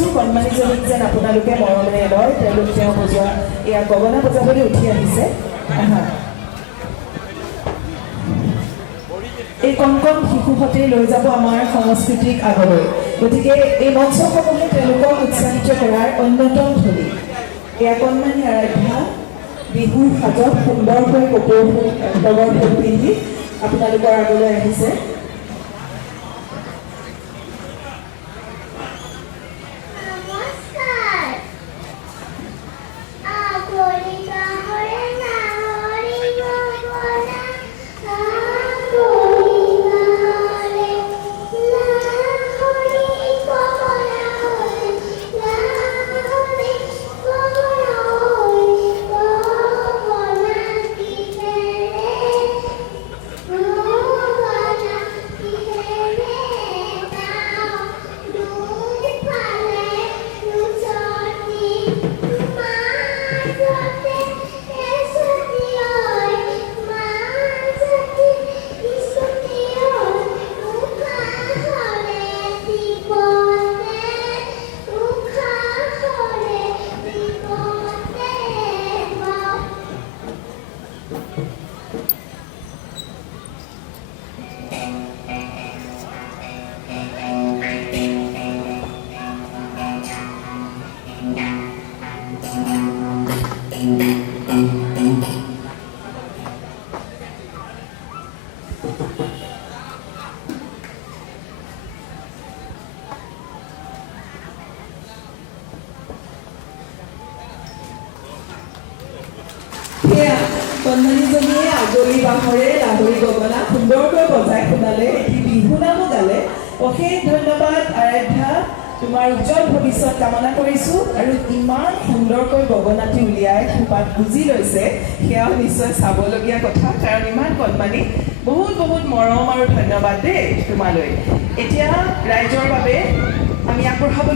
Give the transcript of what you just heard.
কৰিছোঁ কণমানিজনীক যেন আপোনালোকে মৰমেৰে লয়। তেওঁ বজোৱা এয়া গগনা বজাবলৈ উঠি আহিছে। এই কণ কণ শিশুহঁতে লৈ যাব আমাৰ সংস্কৃতিক আগলৈ। গতিকে এই মঞ্চসমূহে তেওঁলোকক উৎসাহিত কৰাৰ অন্যতম থলী। এয়া কণমানি আৰাধ্যা বিহুৰ সাজত সুন্দৰকৈ কপৌৰ ফুল পিন্ধি আপোনালোকৰ আগলৈ আহিছে। কণমানিজনীয়ে আজৰি বাঁহৰে লাহৰি গগনা সুন্দৰকৈ বজাই শুনালে, এটি বিহু নামো গালে। অশেষ ধন্যবাদ আৰাধ্যা, তোমাৰ উজ্জ্বল ভৱিষ্যত কামনা কৰিছোঁ। আৰু ইমান সুন্দৰকৈ গগনাটি উলিয়াই খোপাত বুজি লৈছে, সেয়াও নিশ্চয় চাবলগীয়া কথা। কাৰণ ইমান কণমানি, বহুত বহুত মৰম আৰু ধন্যবাদ দেই তোমালৈ। এতিয়া ৰাইজৰ বাবে আমি আগবঢ়াবলৈ